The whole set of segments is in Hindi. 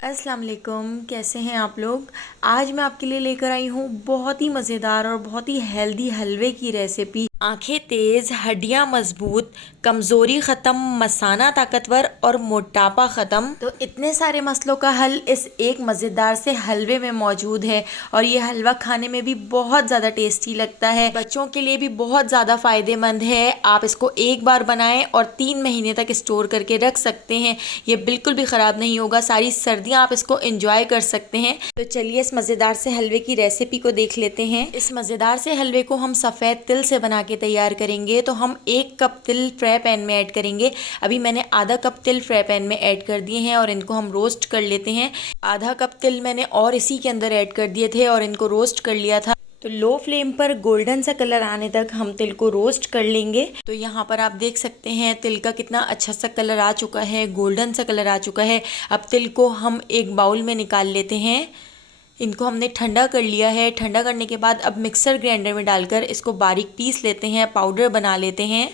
अस्सलाम वालेकुम, कैसे हैं आप लोग। आज मैं आपके लिए लेकर आई हूँ बहुत ही मज़ेदार और बहुत ही हेल्दी हलवे की रेसिपी। आंखें तेज़, हड्डियाँ मजबूत, कमज़ोरी ख़त्म, मसाना ताकतवर और मोटापा ख़त्म। तो इतने सारे मसलों का हल इस एक मज़ेदार से हलवे में मौजूद है। और ये हलवा खाने में भी बहुत ज़्यादा टेस्टी लगता है, बच्चों के लिए भी बहुत ज़्यादा फ़ायदेमंद है। आप इसको एक बार बनाएं और 3 महीने तक स्टोर करके रख सकते हैं। ये बिल्कुल भी ख़राब नहीं होगा, सारी सर्दियाँ आप इसको एंजॉय कर सकते हैं। तो चलिए इस मज़ेदार से हलवे की रेसिपी को देख लेते हैं। इस मज़ेदार से हलवे को हम सफ़ेद तिल से बना के तैयार करेंगे। तो हम 1 कप तिल फ्राई पैन में ऐड करेंगे। अभी मैंने आधा कप तिल फ्राई पैन में ऐड कर दिए हैं और इनको हम रोस्ट कर लेते हैं। आधा कप तिल मैंने और इसी के अंदर ऐड कर दिए थे और इनको रोस्ट कर लिया था। तो लो फ्लेम पर गोल्डन सा कलर आने तक हम तिल को रोस्ट कर लेंगे। तो यहाँ पर आप देख सकते हैं तिल का कितना अच्छा सा कलर आ चुका है, गोल्डन सा कलर आ चुका है। अब तिल को हम एक बाउल में निकाल लेते हैं। इनको हमने ठंडा कर लिया है। ठंडा करने के बाद अब मिक्सर ग्राइंडर में डालकर इसको बारीक पीस लेते हैं, पाउडर बना लेते हैं।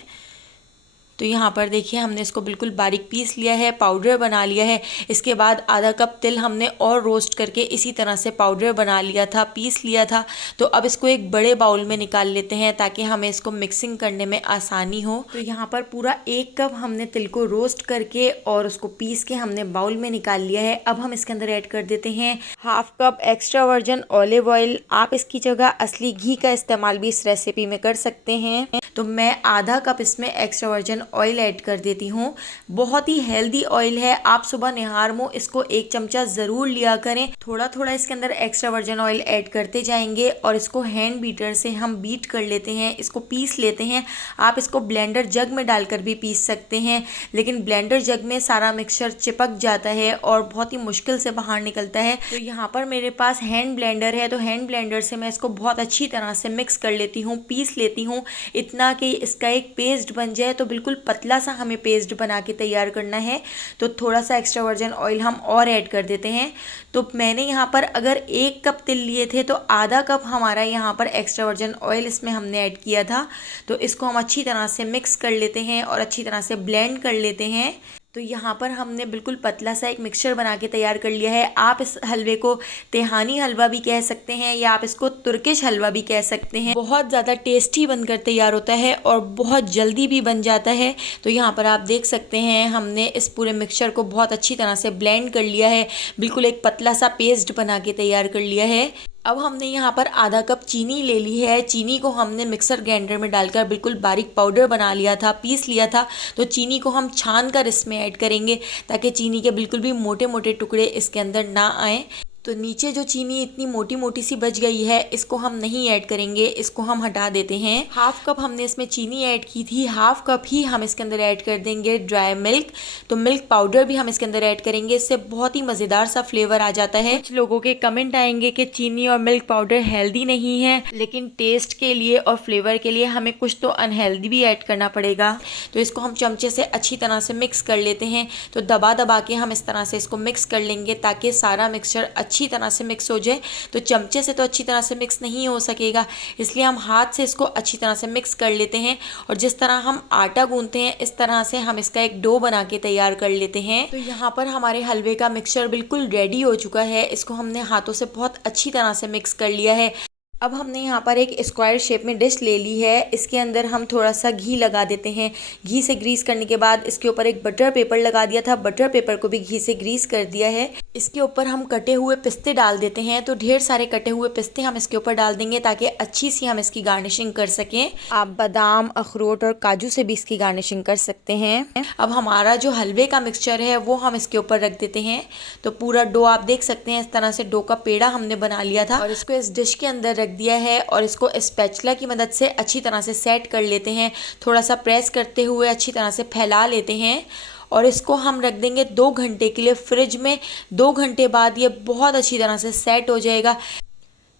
तो यहाँ पर देखिए हमने इसको बिल्कुल बारीक पीस लिया है, पाउडर बना लिया है। इसके बाद आधा कप तिल हमने और रोस्ट करके इसी तरह से पाउडर बना लिया था, पीस लिया था। तो अब इसको एक बड़े बाउल में निकाल लेते हैं ताकि हमें इसको मिक्सिंग करने में आसानी हो। तो यहाँ पर पूरा 1 कप हमने तिल को रोस्ट करके और उसको पीस के हमने बाउल में निकाल लिया है। अब हम इसके अंदर ऐड कर देते हैं half cup extra virgin olive oil. आप इसकी जगह असली घी का इस्तेमाल भी इस रेसिपी में कर सकते हैं। तो मैं आधा कप इसमें एक्स्ट्रा वर्जिन ऑयल ऐड कर देती हूँ। बहुत ही हेल्दी ऑयल है। आप सुबह निहार मुँह इसको 1 चमचा ज़रूर लिया करें। थोड़ा थोड़ा इसके अंदर एक्स्ट्रा वर्जिन ऑयल ऐड करते जाएंगे और इसको हैंड बीटर से हम बीट कर लेते हैं, इसको पीस लेते हैं। आप इसको ब्लेंडर जग में डालकर भी पीस सकते हैं, लेकिन ब्लेंडर जग में सारा मिक्सचर चिपक जाता है और बहुत ही मुश्किल से बाहर निकलता है। तो यहाँ पर मेरे पास हैंड ब्लेंडर है, तो हैंड ब्लेंडर से मैं इसको बहुत अच्छी तरह से मिक्स कर लेती हूँ, पीस लेती हूँ, इतना कि इसका एक पेस्ट बन जाए। तो बिल्कुल पतला सा हमें पेस्ट बना के तैयार करना है। तो थोड़ा सा एक्स्ट्रा वर्जिन ऑयल हम और ऐड कर देते हैं। तो मैंने यहाँ पर अगर 1 कप तिल लिए थे तो आधा कप हमारा यहाँ पर एक्स्ट्रा वर्जिन ऑयल इसमें हमने ऐड किया था। तो इसको हम अच्छी तरह से मिक्स कर लेते हैं और अच्छी तरह से ब्लेंड कर लेते हैं। तो यहाँ पर हमने बिल्कुल पतला सा एक मिक्सचर बना के तैयार कर लिया है। आप इस हलवे को तेहानी हलवा भी कह सकते हैं या आप इसको तुर्किश हलवा भी कह सकते हैं। बहुत ज़्यादा टेस्टी बनकर तैयार होता है और बहुत जल्दी भी बन जाता है। तो यहाँ पर आप देख सकते हैं हमने इस पूरे मिक्सचर को बहुत अच्छी तरह से ब्लेंड कर लिया है, बिल्कुल एक पतला सा पेस्ट बना के तैयार कर लिया है। अब हमने यहाँ पर आधा कप चीनी ले ली है। चीनी को हमने मिक्सर ग्राइंडर में डालकर बिल्कुल बारीक पाउडर बना लिया था, पीस लिया था। तो चीनी को हम छान कर इसमें ऐड करेंगे ताकि चीनी के बिल्कुल भी मोटे मोटे टुकड़े इसके अंदर ना आए। तो नीचे जो चीनी इतनी मोटी मोटी सी बच गई है, इसको हम नहीं ऐड करेंगे, इसको हम हटा देते हैं। हाफ कप हमने इसमें चीनी ऐड की थी, हाफ कप ही हम इसके अंदर ऐड कर देंगे ड्राई मिल्क। तो मिल्क पाउडर भी हम इसके अंदर ऐड करेंगे, इससे बहुत ही मज़ेदार सा फ्लेवर आ जाता है। कुछ लोगों के कमेंट आएंगे कि चीनी और मिल्क पाउडर हेल्दी नहीं है, लेकिन टेस्ट के लिए और फ्लेवर के लिए हमें कुछ तो अनहेल्दी भी ऐड करना पड़ेगा। तो इसको हम चमचे से अच्छी तरह से मिक्स कर लेते हैं। तो दबा दबा के हम इस तरह से इसको मिक्स कर लेंगे ताकि सारा मिक्सचर अच्छी तरह से मिक्स हो जाए। तो चमचे से तो अच्छी तरह से मिक्स नहीं हो सकेगा, इसलिए हम हाथ से इसको अच्छी तरह से मिक्स कर लेते हैं। और जिस तरह हम आटा गूंथते हैं इस तरह से हम इसका एक डो बना के तैयार कर लेते हैं। तो यहाँ पर हमारे हलवे का मिक्सचर बिल्कुल रेडी हो चुका है। इसको हमने हाथों से बहुत अच्छी तरह से मिक्स कर लिया है। अब हमने यहाँ पर एक स्क्वायर शेप में डिश ले ली है। इसके अंदर हम थोड़ा सा घी लगा देते हैं। घी से ग्रीस करने के बाद इसके ऊपर एक बटर पेपर लगा दिया था, बटर पेपर को भी घी से ग्रीस कर दिया है। इसके ऊपर हम कटे हुए पिस्ते डाल देते हैं। तो ढेर सारे कटे हुए पिस्ते हम इसके ऊपर डाल देंगे ताकि अच्छी सी हम इसकी गार्निशिंग कर सकें। आप बादाम, अखरोट और काजू से भी इसकी गार्निशिंग कर सकते हैं। अब हमारा जो हलवे का मिक्सचर है वो हम इसके ऊपर रख देते हैं। तो पूरा डो आप देख सकते हैं, इस तरह से डो का पेड़ा हमने बना लिया था और इसको इस डिश के अंदर दिया है और इसको स्पैचुला की मदद से अच्छी तरह से सेट कर लेते हैं। थोड़ा सा प्रेस करते हुए अच्छी तरह से फैला लेते हैं और इसको हम रख देंगे 2 घंटे के लिए फ्रिज में। 2 घंटे बाद ये बहुत अच्छी तरह से सेट हो जाएगा।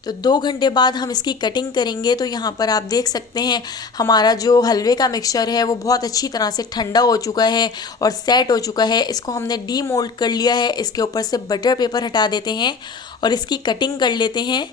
तो 2 घंटे बाद हम इसकी कटिंग करेंगे। तो यहाँ पर आप देख सकते हैं हमारा जो हलवे का मिक्सचर है वो बहुत अच्छी तरह से ठंडा हो चुका है और सेट हो चुका है। इसको हमने डी मोल्ड कर लिया है। इसके ऊपर से बटर पेपर हटा देते हैं और इसकी कटिंग कर लेते हैं।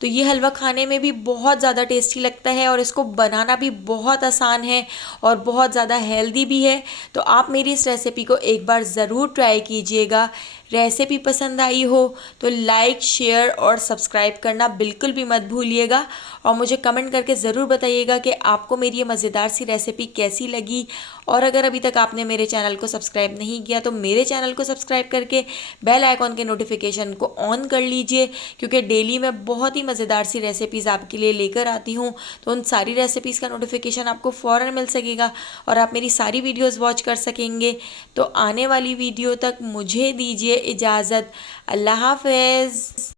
तो ये हलवा खाने में भी बहुत ज़्यादा टेस्टी लगता है और इसको बनाना भी बहुत आसान है और बहुत ज़्यादा हेल्दी भी है। तो आप मेरी इस रेसिपी को एक बार ज़रूर ट्राई कीजिएगा। रेसिपी पसंद आई हो तो लाइक, शेयर और सब्सक्राइब करना बिल्कुल भी मत भूलिएगा। और मुझे कमेंट करके ज़रूर बताइएगा कि आपको मेरी ये मज़ेदार सी रेसिपी कैसी लगी। और अगर अभी तक आपने मेरे चैनल को सब्सक्राइब नहीं किया तो मेरे चैनल को सब्सक्राइब करके बेल आइकॉन के नोटिफिकेशन को ऑन कर लीजिए, क्योंकि डेली मैं बहुत ही मज़ेदार सी रेसिपीज़ आपके लिए लेकर आती हूँ। तो उन सारी रेसिपीज़ का नोटिफिकेशन आपको फ़ौरन मिल सकेगा और आप मेरी सारी वीडियोज़ वॉच कर सकेंगे। तो आने वाली वीडियो तक मुझे दीजिए इजाज़त। अल्लाह हाफ़िज़।